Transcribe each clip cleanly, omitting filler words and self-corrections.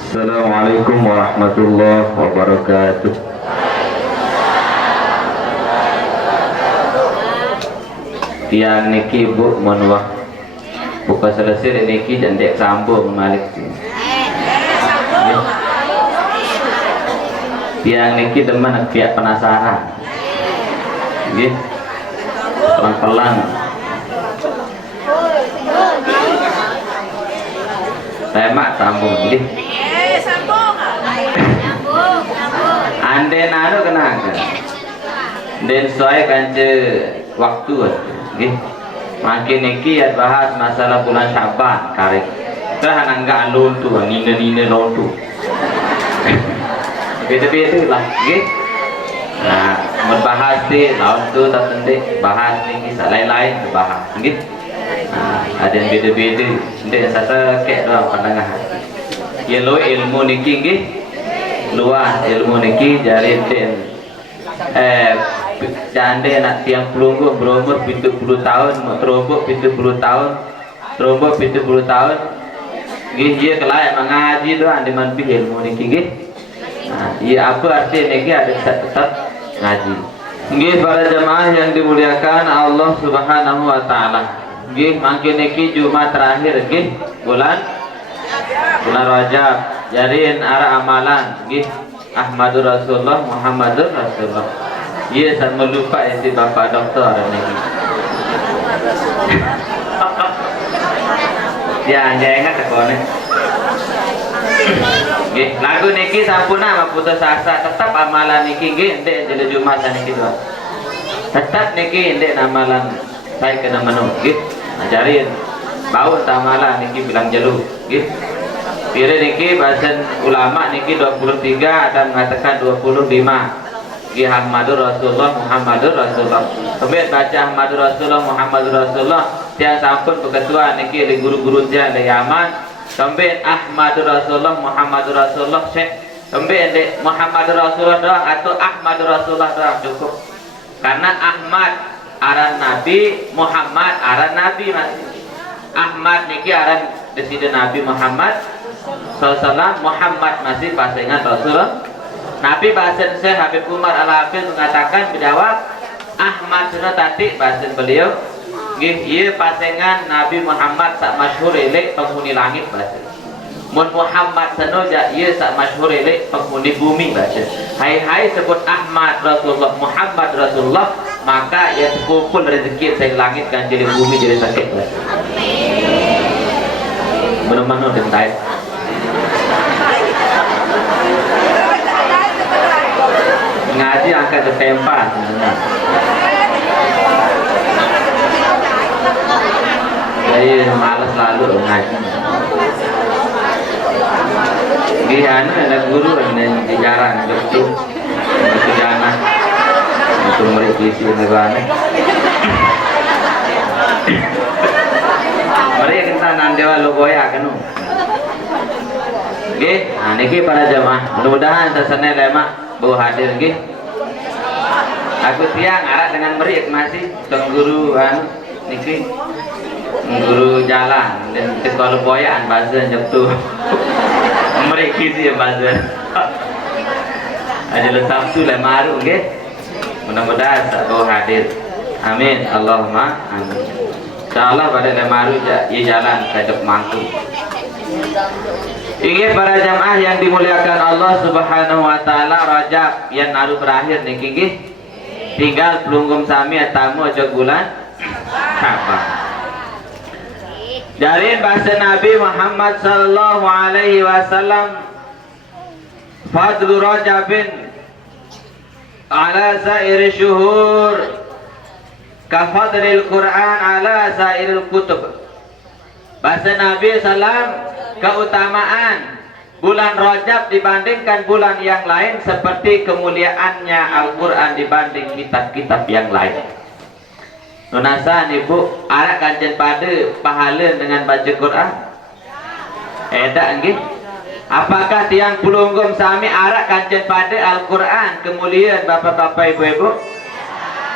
Assalamualaikum warahmatullahi wabarakatuh. Tiang niki bu monwah buka selesai niki jandek sambung malik. Tiang niki demen pihak penasaran. Nggih. Pelan-pelan. Temak sambung nggih. Anden anu kenapa? Den soai kance waktu nggih. Makin niki ya bahas masalah bulan Syaban karek. Tah nangga lontu nine lontu. Beda-beda lah nggih. Nah, membahas di lawan tu tak penting bahas niki lain-lain bahas nggih. Nah, ada yang beda-beda. Ndek sasa kek doang pandangan. Ye lo ilmu niki nggih. Luas ilmu niki jari den jande nak tiang pelungguh berumur 70 tahun terombok 70 tahun terombok 70 tahun nggih ieu kelai mengaji doang di man ilmu niki nggih. Nah, iya apa arti niki ada tetap ngaji. Nggih para jemaah yang dimuliakan Allah Subhanahu wa taala. Nggih mangke niki Jumat terakhir nggih bulan Rajab. Jadiin arah amalan gih Ahmadur Rasulullah Muhammadur Rasulullah. Iya saya melupa isi bapak doktor ini. Ya jangan tekone. Gih lagu niki sampuna putus asa tetap amalan niki gih ndek jadi Jumat niki doang. Tetap niki ndek amalan saya kena menu gih. Ajarin bau amalan niki bilang jelu gih. Kira niki bahasan ulama niki 23 ada mengatakan 25. Ki Ahmadur Rasulullah Muhammadur Rasulullah. Kemudian baca Ahmadur Rasulullah Muhammadur Rasulullah yang sampun ketua niki di guru-guru dia di Yaman. Kemudian Ahmadur Rasulullah Muhammadur Rasulullah Syekh. Kemudian di Muhammadur Rasulullah doang atau Ahmadur Rasulullah doang cukup. Karena Ahmad aran Nabi, Muhammad aran Nabi mas. Ahmad niki aran deside Nabi Muhammad Sallallahu Muhammad masih pasangan Rasulullah. Nabi bahasa Syekh Habib Umar Al-Hafiz mengatakan menjawab Ahmad sunnah tadi bahasa beliau nggih ieu pasangan Nabi Muhammad sak masyhur elek penghuni langit bahasa. Mun Muhammad sanoja ieu sak masyhur elek penghuni bumi bahasa. Hai sebut Ahmad Rasulullah Muhammad Rasulullah maka ya kumpul rezeki dari langit kan jadi bumi jadi sakit bahasa. Benar-benar dentai. Ngaji angkat ketempat jadi malas lalu ngaji. Gihan ada guru yang jarang betul masih jangan untuk merevisi negara. Mari kita nandewa logoya kanu. Oke, nah niki para jemaah mudah-mudahan sesane lemak bau hadir nggih. Aku tiang arah dengan meriak masih guru niki guru jalan dan sekolah boyaan bazan jatuh meriak sih ya bazan. Ada letak tu lemaru nggih. Mudah-mudahan bau hadir. Amin Allahumma amin. Insyaallah pada lemaru ya jalan kajak mangku. Ingat para jamaah yang dimuliakan Allah Subhanahu wa taala, Rajab yang naru berakhir niki nggih. Tinggal pelunggum sami tamu aja bulan Syaban. Dari bahasa Nabi Muhammad sallallahu alaihi wasallam, fadlu Rajabin ala sairi syuhur ka fadlil Quran ala sairil kutub. Bahasa Nabi sallam, keutamaan bulan Rajab dibandingkan bulan yang lain seperti kemuliaannya Al-Quran dibanding kitab-kitab yang lain. Nunasan ibu arak kancen pada pahala dengan baca Quran. Tak nggih. Apakah tiang pulunggum sami arak kancen pada Al-Quran kemuliaan bapak-bapak ibu-ibu?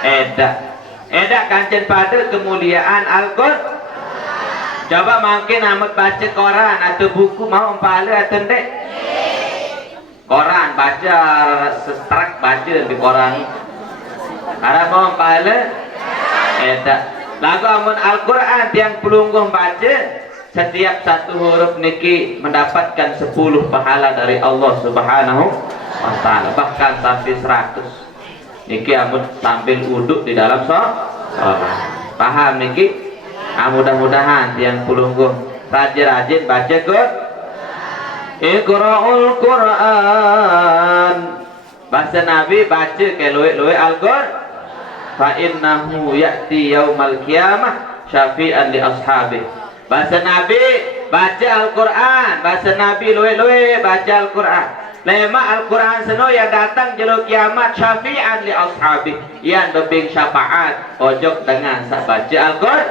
Tak kancen pada kemuliaan Al-Quran. Coba mungkin amat baca Quran atau buku mau pahala atau tidak? Quran baca sestrak baca di Quran. Ada mau pahala? Tak. Lagu amun Al-Quran tiang pulunggum baca, setiap satu huruf niki mendapatkan 10 pahala dari Allah Subhanahu wa Ta'ala, bahkan sampai 100. Niki amun sambil uduk di dalam sholat. Paham niki? Mudah-mudahan tiang pulunggum rajin-rajin baca Quran. Iqra'ul Quran. Bahasa Nabi baca ke luwe-luwe Al-Quran. Fa innahu ya'ti yaumal qiyamah syafi'an li ashabi. Bahasa Nabi baca Al-Quran, bahasa Nabi luwe-luwe baca Al-Quran. Lema Al-Quran seno yang datang jelo kiamat syafi'an li ashabi, yang lebih syafaat ojok dengan baca Al-Quran.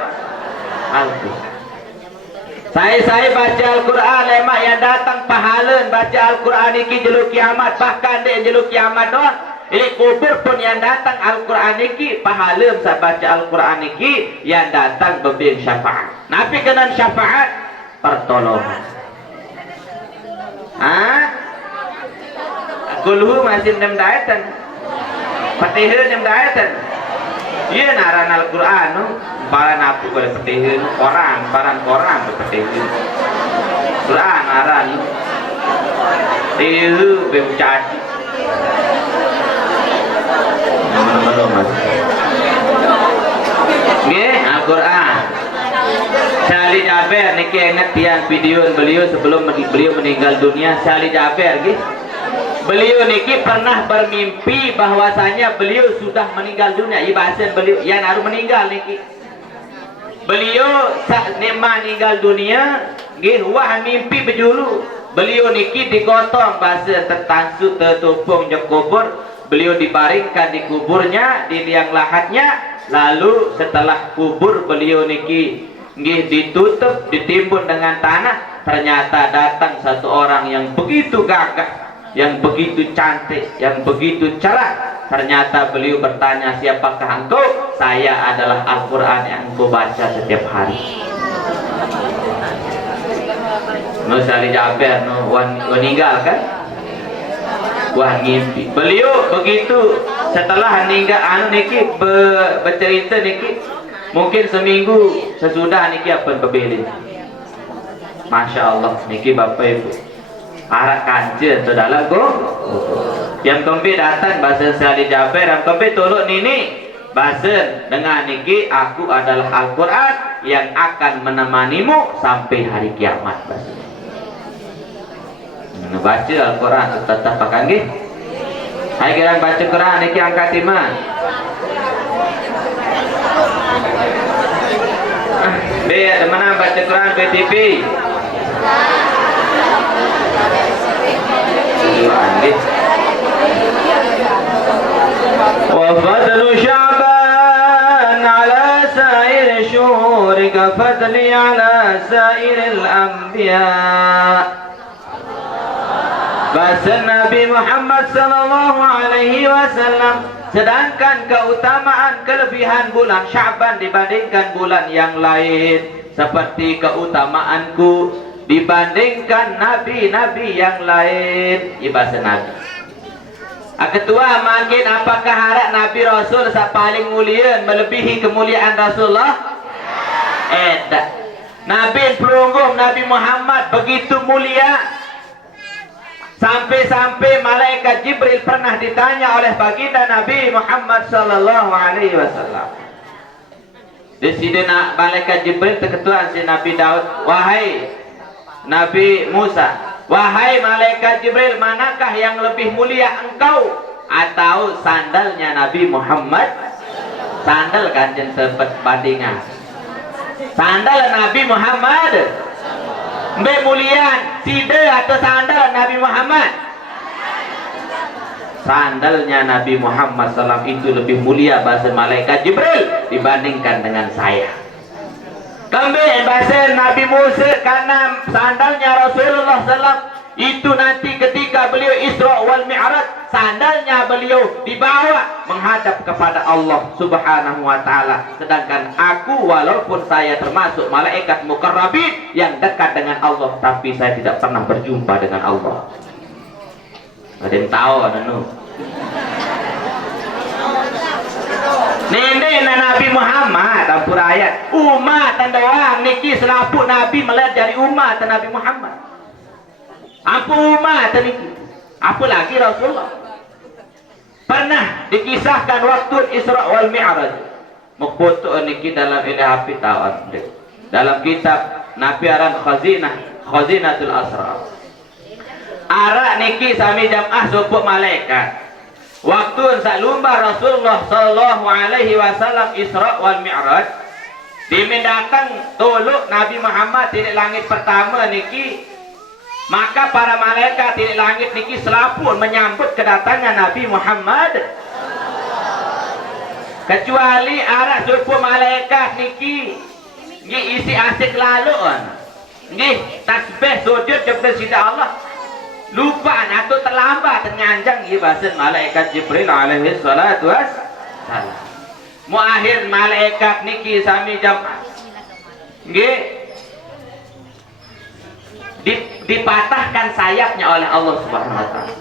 Saya baca Al-Quran lema yang datang pahala baca Al-Quran iki jelo kiamat, bahkan dia jelo kiamat doang. Ini kubur pun yang datang Al-Quran iki pahala saat baca Al-Quran iki yang datang bebing syafaat. Nabi kena syafaat pertolongan. Kulhu masih nem daetan. Petihe nem daetan. Iya naran Al-Quran no. Para napu boleh petihe no. Koran petihe. Quran naran. Petihe beucaci. Nggih, Al-Quran. Sali Jaber niki ingat tiang video beliau sebelum beliau meninggal dunia. Sali Jaber nggih. Beliau niki pernah bermimpi bahwasanya beliau sudah meninggal dunia. Bahasa beliau yang baru meninggal niki. Beliau saat meninggal dunia nggih wah mimpi berjulu. Beliau niki digotong bahasa tertansu tertupung je kubur. Beliau dibaringkan di kuburnya, di liang lahatnya. Lalu setelah kubur beliau niki nggih ditutup, ditimbun dengan tanah, ternyata datang satu orang yang begitu gagah, yang begitu cantik, yang begitu cerah. Ternyata beliau bertanya, siapakah engkau? Saya adalah Al-Quran yang engkau baca setiap hari. Sali Jaber meninggal kan? Wah ngimpi. Beliau begitu setelah meninggal niki bercerita niki mungkin seminggu sesudah niki apa kebeli. Masya Allah niki bapak ibu arak kancil tu dalam go. Yang kompi datang bahasa Sali Jaber, yang kompi tolok nini bahasa dengan niki aku adalah Al-Quran yang akan menemanimu sampai hari kiamat. Baca Al-Quran tetap pakai nggih. Hai kira baca Quran niki angkat 5. Ada mana baca Quran PTP? Wa fadlu Sya'ban ala sa'ir syuhur ka fadli ala sa'iril anbiya. Bahasa Nabi Muhammad sallallahu alaihi wasallam, sedangkan keutamaan kelebihan bulan Sya'ban dibandingkan bulan yang lain seperti keutamaanku dibandingkan nabi-nabi yang lain. Bahasa Nabi. Ketua makin apakah harap Nabi Rasul paling mulia melebihi kemuliaan Rasulullah? Tak. Nabi pelunggung Nabi Muhammad begitu mulia. Sampai-sampai malaikat Jibril pernah ditanya oleh baginda Nabi Muhammad sallallahu alaihi wasallam. Di sini malaikat Jibril terketuan si Nabi Daud, wahai Nabi Musa, wahai malaikat Jibril, manakah yang lebih mulia engkau atau sandalnya Nabi Muhammad? Sandal kanjeng tempat bandingan. Sandal Nabi Muhammad. Mbak mulian sida atau sandal Nabi Muhammad? sandalnya Nabi Muhammad SAW itu lebih mulia bahasa malaikat Jibril dibandingkan dengan saya. Kembali bahasa Nabi Musa karena sandalnya Rasulullah SAW itu nanti ketika beliau Isra wal Mi'raj, sandalnya beliau dibawa menghadap kepada Allah Subhanahu wa taala. Sedangkan aku walaupun saya termasuk malaikat mukarrabin yang dekat dengan Allah, tapi saya tidak pernah berjumpa dengan Allah. Ada yang tahu anu. Nene Nabi Muhammad ampun ayat umat doang niki selaput Nabi melihat dari umat Nabi Muhammad. Apa umat niki? Apa lagi Rasulullah? Pernah dikisahkan waktu Isra wal Mi'raj. Mukfoto niki dalam ilhafit tawan. Dalam kitab Nabi aran Khazinatul Asrar. Arak niki sami jamaah subuh malaikat. Waktu salumba Rasulullah sallallahu alaihi wasallam Isra wal Mi'raj, dimendatang tolok Nabi Muhammad di langit pertama niki, maka para malaikat di langit niki selaput menyambut kedatangan Nabi Muhammad. Kecuali arak subuh malaikat niki isi asik lalu nggih tasbih sujud kepada sida Allah. Lupa atau terlambat nganjang bahasa malaikat Jibril alaihi salatu wassalam. Mu akhir malaikat niki sami jam nggih dipatahkan sayapnya oleh Allah Subhanahu wa taala.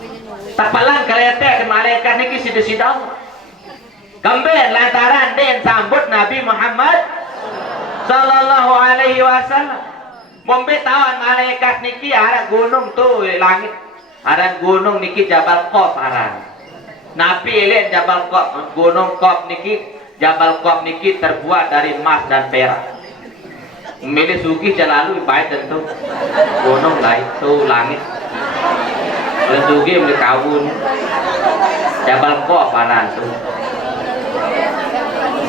Tapalan kaletek malaikat niki sida-sida Allah. Kembali lantaran den sambut Nabi Muhammad sallallahu alaihi wasallam. Mombe tawan malaikat niki arah gunung tuh langit. Aran gunung niki Jabal Qaf aran. Nabi lihat Jabal Qaf, gunung Qaf niki, Jabal Qaf niki terbuat dari emas dan perak. Milih sugih jalalu baik tentu. Gunung lain tuh langit. Kalau sugih milih kawun. Jabal Qaf aran tuh.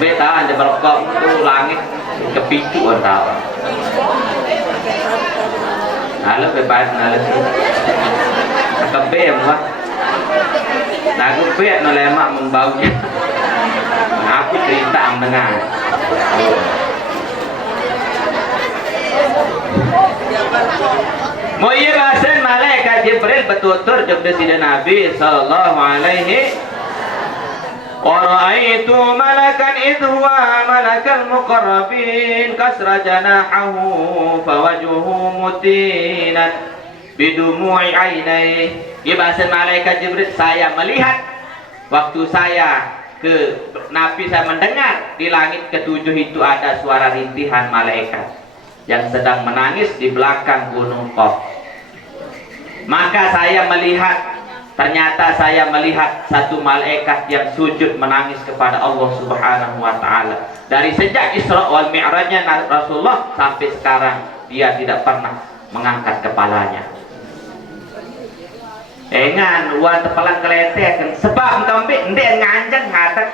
Beta Jabal Qaf tuh langit kepicu orang. Halo bebas nalas kebem wah lagu pet no lemak membaunya aku cerita am dengar mau iya bahasan malaikat Jibril betutur jabda sida Nabi sallallahu alaihi wa ra'aitu malakan idhuwa malakal muqarrabin kasra janahahu fawajhuhu mutinat bidumu'i ainai. Ya bahasa malaikat Jibril, saya melihat waktu saya ke Nabi, saya mendengar di langit ketujuh itu ada suara rintihan malaikat yang sedang menangis di belakang gunung Qaf. Maka saya melihat, ternyata saya melihat satu malaikat yang sujud menangis kepada Allah Subhanahu wa taala. Dari sejak Isra wal Mi'rajnya Rasulullah sampai sekarang dia tidak pernah mengangkat kepalanya. Engan luar tepalan keletek sebab kambing ndek nganjang ngatak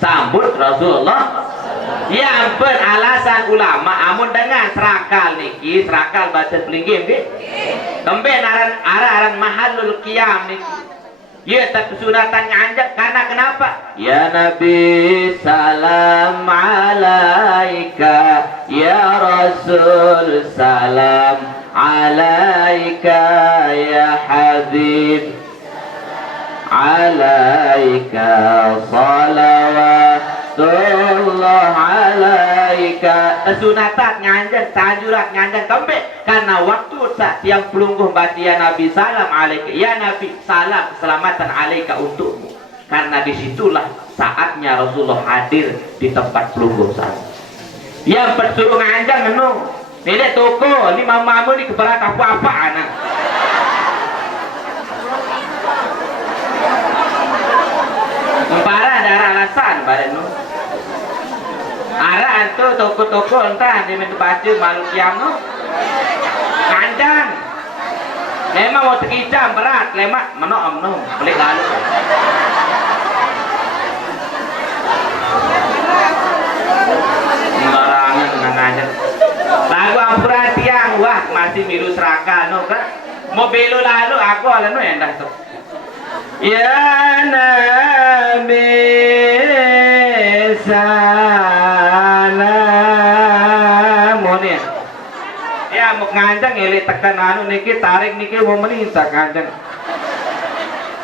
sambut Rasulullah. Ya ampun alasan ulama amun dengan serakal niki, serakal baca pelinggih nggih. Kembali aran mahalul qiyam niki. Ya tapi sunatan nganjak karena kenapa? Ya Nabi salam alaika, ya Rasul salam alaika, ya Habib alaika salawatullah alaika. Sunatan nganjang sajurat nganjang kembali karena waktu saat yang pelungguh batia Nabi salam alaika, ya Nabi salam keselamatan alaika untukmu. Karena disitulah saatnya Rasulullah hadir di tempat pelungguh saat yang bersuruh nganjang anu ini toko ini mamamu ini keberat apa anak parah ada alasan pada nu arah itu toko-toko entah di metu baju makhluk yang nu kanjang memang mau sekijam berat lemak menom nu beli lalu sembarangan ngajak lagu ampuran tiang wah masih milu serakal nu kan mau belu lalu aku ala nu endah tuh Ya Nabi salamun ya. Ya mau ngancang ngelik tekan anu niki tarik niki mau menita ngancang.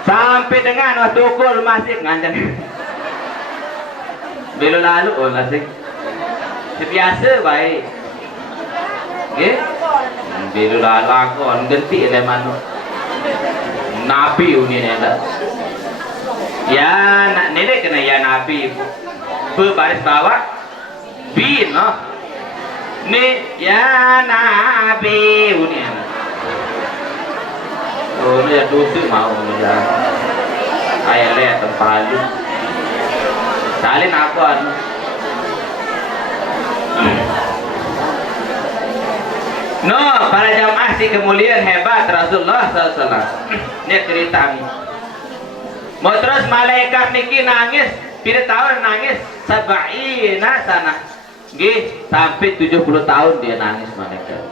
Sampai dengan waktu ukul masih ngancang. Belum lalu oh masih. Biasa baik. Nggih. Belum lalu aku ganti le manuk. Nabi ini ada. Ya nak nilai kena ya Nabi. Berbaris bawah bin no. Ni ya Nabi ini. Oh ni ya dosa mau ni ya. Ayat lihat tempat lu. Salin apa anu? No, para jamaah si kemuliaan hebat Rasulullah SAW. Ini cerita ini. Mau terus malaikat niki nangis, pilih tahun nangis, sabaina sana. Gih, sampai 70 tahun dia nangis malaikat.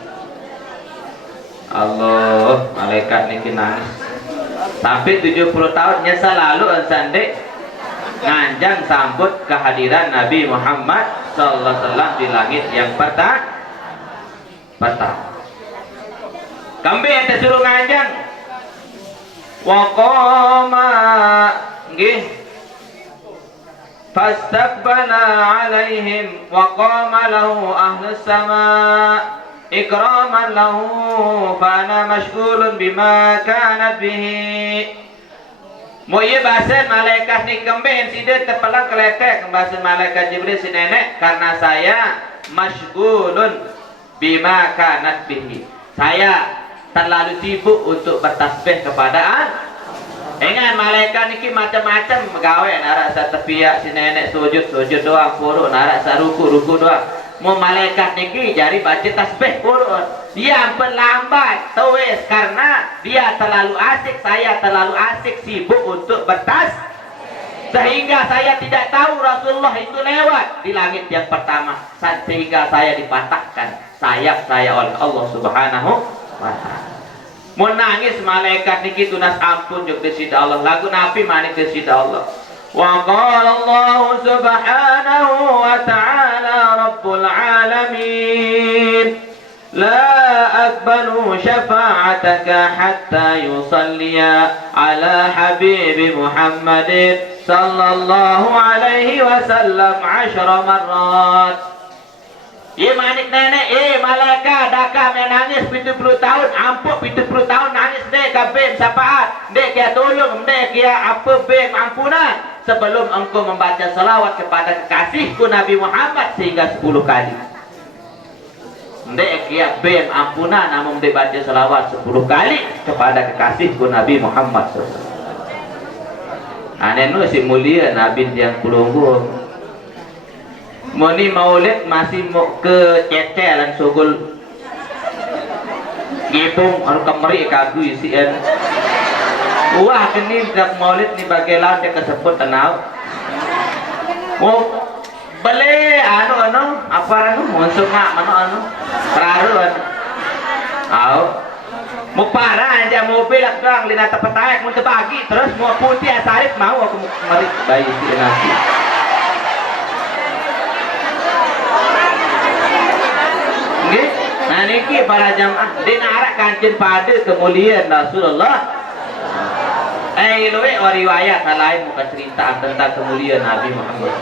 Allah, malaikat niki nangis. Sampai 70 tahun nyesal lalu ansande nganjang sambut kehadiran Nabi Muhammad SAW di langit yang pertama. Kambing yang tersuruh nganjang waqama nggih fastaqbala alaihim waqama lahu ahlus sama ikraman lahu fana mashghulun bima kanat bihi. Moye bahasa malaikat ni kambing sidet terpelang keletek bahasa malaikat Jibril si nenek karena saya mashghulun bima kanat bihi. Saya terlalu sibuk untuk bertasbih kepada dengan malaikat niki macam-macam megawe narak sa tepiak si nenek sujud doang purun narak sa ruku doang. Mau malaikat niki jari baca tasbih purun. Dia lambat towes karena dia terlalu asik, saya terlalu asik sibuk untuk bertasbih. Sehingga saya tidak tahu Rasulullah itu lewat di langit yang pertama, sehingga saya dipatahkan sayap saya oleh Allah Subhanahu wa ta'ala. Mau nangis malaikat niki tunas ampun jog desida Allah. Lagu Nabi manik desida Allah. Wa qala Allah Subhanahu wa ta'ala Rabbul alamin la aqbalu syafa'ataka hatta yusalliya ala habibi Muhammadin sallallahu alaihi wasallam 10 marrat. Ye manik nenek, malaikat daka menangis 70 tahun, ampuk 70 tahun nangis dek kabin syafaat, dek kia tolong, dek kia apa ben ampuna sebelum engkau membaca salawat kepada kekasihku Nabi Muhammad sehingga 10 kali. Dek kia ben ampuna namun dek baca salawat 10 kali kepada kekasihku Nabi Muhammad SAW. Anenu si mulia Nabi yang pelunggu. Moni maulid masih mau ke cecelan sugul gipung anu kemeri kagu isian. Wah kini dak maulid ni bagelan dia kesebut tenau. Mau beli anu apa anu munsuk mak mana anu teraru anu. Au mau parah aja mobil doang lina tepetai mau terbagi terus mau putih asarif mau aku kemeri bayi si nasi. Nah niki para jamaah dinarak kancing pada kemuliaan Rasulullah. Luwe riwayat lain bukan cerita tentang kemuliaan Nabi Muhammad.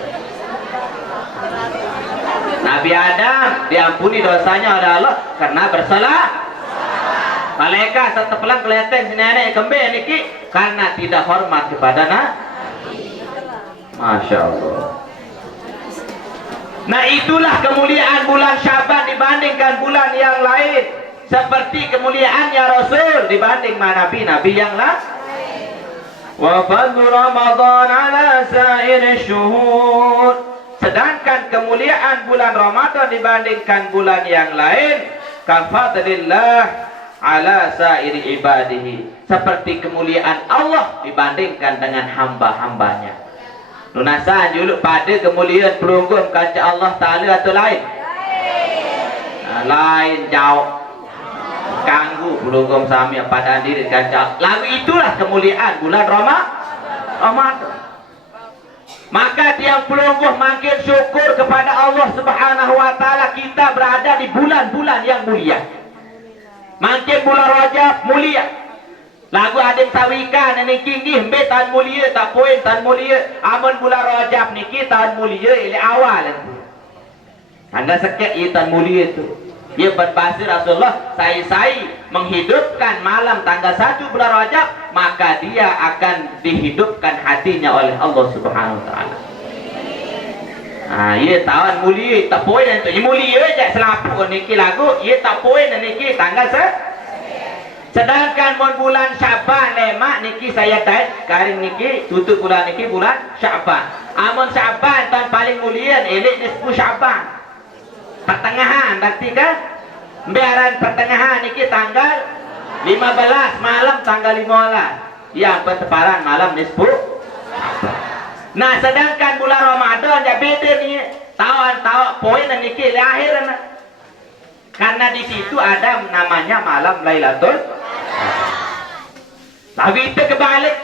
Nabi Adam diampuni dosanya oleh Allah karena bersalah. Malaikat setepelang kelihatan si nenek kembali niki karena tidak hormat kepada Nabi. Masya Allah. Nah itulah kemuliaan bulan Syaban dibandingkan bulan yang lain. Seperti kemuliaannya Rasul dibanding nabi-nabi yang lain. Wa fadlu Ramadan ala sa'ir syuhur. Sedangkan kemuliaan bulan Ramadan dibandingkan bulan yang lain, kafadlillah ala sa'ir ibadihi. Seperti kemuliaan Allah dibandingkan dengan hamba-hambanya. Lunasan juluk pada kemuliaan pelunggung kaca Allah Ta'ala atau lain? Lain jauh. kanggu bulungkom sami pada diri kancak. Lagu itulah kemuliaan bulan Ramadan. Maka tiang pelungguh makin syukur kepada Allah Subhanahu wa taala kita berada di bulan-bulan yang mulia. Makin bulan Rajab mulia. Lagu adim tawikan niki nggih mbe tahun mulia tak poin tahun mulia. Amun bulan Rajab niki tahun mulia ile awal. Anda sekek ia tahun mulia itu. Ia berbahasa Rasulullah, saya menghidupkan malam tanggal 1 bulan Rajab, maka dia akan dihidupkan hatinya oleh Allah Subhanahu wa taala. Ia tahun mulia tak poin untuk mulia je selapu niki lagu, ia tak poin niki tanggal sedangkan bulan Syaban lemak niki saya tahu karing niki tutup bulan niki bulan Syaban. Amun Syaban tahun paling mulia elok di 10 Syaban. Pertengahan berarti kan biaran pertengahan niki tanggal 15 malam tanggal 15 yang berteparan malam di 10. Nah sedangkan bulan Ramadan ya beda nih tahun poin niki lahir karena di situ ada namanya malam Lailatul. Lalu itu kebalik.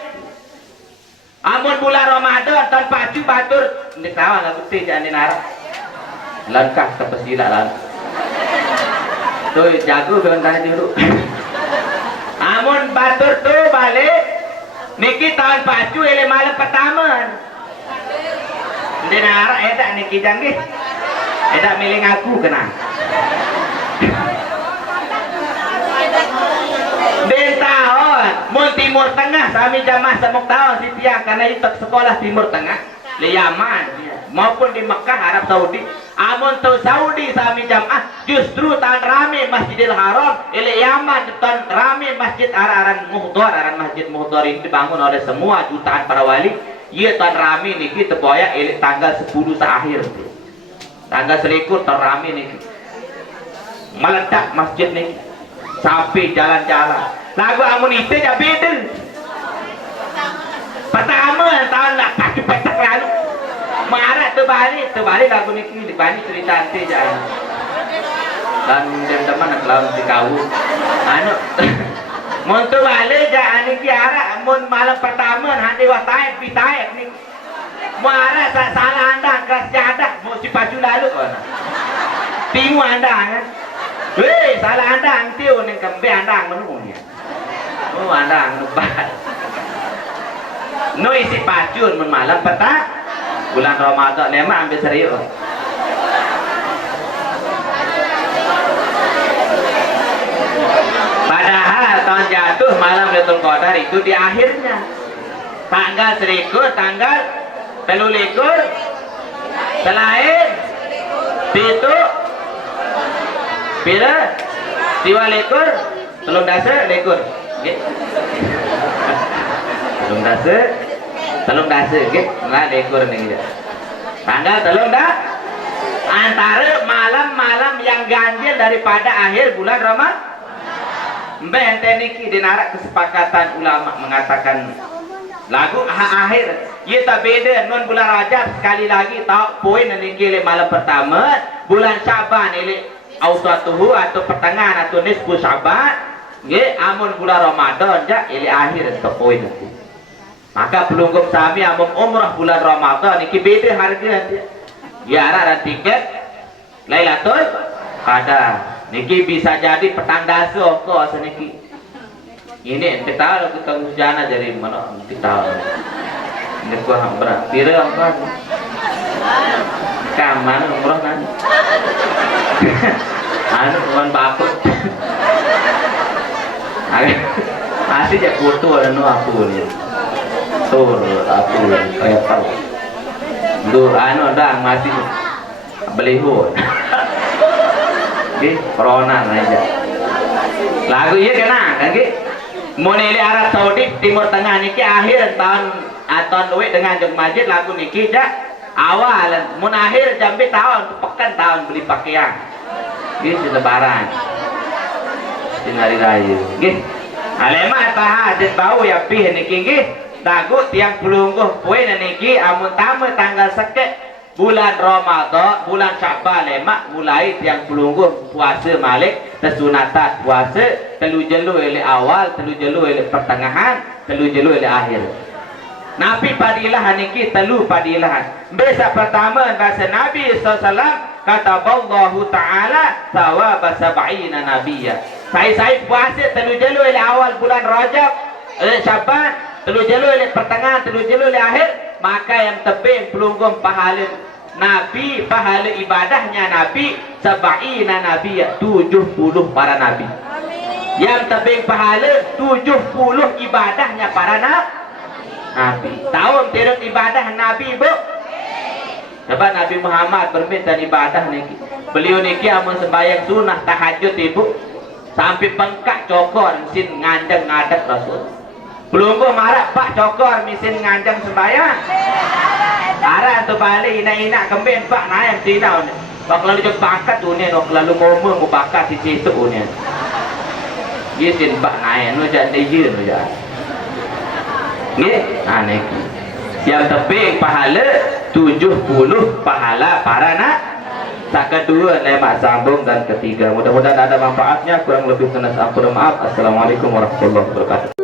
Amun bulan Ramadan tahun pacu batur ini tahu nggak bukti jangan dinara langkah ke pesila lah tuh jago dengan tanya dulu. Amun batur tuh balik niki tahun pacu ele malam pertama dinara edak niki janggih edak miling aku kena den tahun mun Timur Tengah kami jamaah semuk tahun si tiang karena itu sekolah Timur Tengah di Yaman maupun di Mekah Arab Saudi. Amun tu Saudi sami jamaah justru tan rame Masjidil Haram ile Yaman tan rame masjid araran Muhdar aran Masjid Muhdar ini dibangun oleh semua jutaan para wali. Ia tan rame niki teboya ile tanggal 10 akhir tanggal 11 tan rame niki meledak masjid niki sampai jalan-jalan lagu amun itu ya beda pertama tahun lah pakai petak lalu marah terbalik lagu niki dibanding cerita nanti jangan dan teman-teman kalau di kau anu mun terbalik jangan niki arah mun malam pertama handi watai pitai ni marah salah anda keras jadah mau si pacu lalu timu anda kan weh salah anda antiu neng kembe anda menunya oh anda nubat no isi pacun mun malam petang bulan Ramadan memang ambil serius. Padahal tahun jatuh malam Lailatul Qadar itu di akhirnya tanggal 11 tanggal 13 selain itu bila 2 lekur telung dasa lekur telung dasa telung dasa gitu lah dekor nih tanggal telung dah antara malam-malam yang ganjil daripada akhir bulan Ramadan. Mbak niki dinarak kesepakatan ulama mengatakan lagu akhir ia tak beda non bulan Rajab sekali lagi tahu poin niki le malam pertama bulan Syaban ile ausatuhu atau pertengahan atau nisfu Syaban nggih amun bulan Ramadan ja ile akhir untuk poin itu. Maka pelunggup sami amun umrah bulan Ramadan niki beda harga ya ada tiket Lailatul Qadar niki bisa jadi petang dasa kok seniki ini kita tahu kita hujana jadi mana kita ini gua hampir tira apa kaman umrah kan anu bukan bakut asli ya foto anu aku nih tur aku kereta dur anu dah masih beliho di corona aja lagu iya kena kan ki moneli Arab Saudi Timur Tengah niki akhir tahun duit dengan jeng masjid lagu niki ja awal mun akhir jambi tahun pekan tahun beli pakaian di lebaran di hari raya nggih alema taha den bau ya pih niki nggih dagu tiang pelungguh poe niki amun tamu tanggal seket bulan Ramadan, bulan Sya'ban lemak mulai tiang pelungguh puasa malik, tersunatan puasa, telu jelu oleh awal, telu jelu oleh pertengahan, telu jelu oleh akhir. Nabi padilah niki telu padilah. Besa pertama bahasa Nabi SAW kata Allahu Ta'ala thawaba sab'ina nabiyya. Saya puasa telu jelu oleh awal bulan Rajab, Sya'ban, telu jelu oleh pertengahan, telu jelu oleh akhir, maka yang tebing pelungguh pahala Nabi, pahala ibadahnya Nabi sab'ina nabiyya, 70 para nabi. Yang tebing pahala 70 ibadahnya para nabi. Tahun terus ibadah Nabi, Bu. Sebab Nabi Muhammad berminta ibadah niki. Beliau niki amun sembahyang sunah tahajud, Ibu, sampai bengkak cokor mesin nganjang ngadep Rasul. Pelungguh marah pak cokor mesin nganjang sembahyang. Arah tu balik ina kembali pak naik Cina ni. Pak lalu jauh bakat tu ni, lalu ngomong mu bakat di situ ni. Yesin pak naik, nu jangan dijin nu jangan. Ni, aneh. Yang tebing pahala 70 pahala para nak. Tak kedua lemak sambung dan ketiga. Mudah-mudahan ada manfaatnya. Kurang lebih kena ampun maaf. Assalamualaikum warahmatullahi wabarakatuh.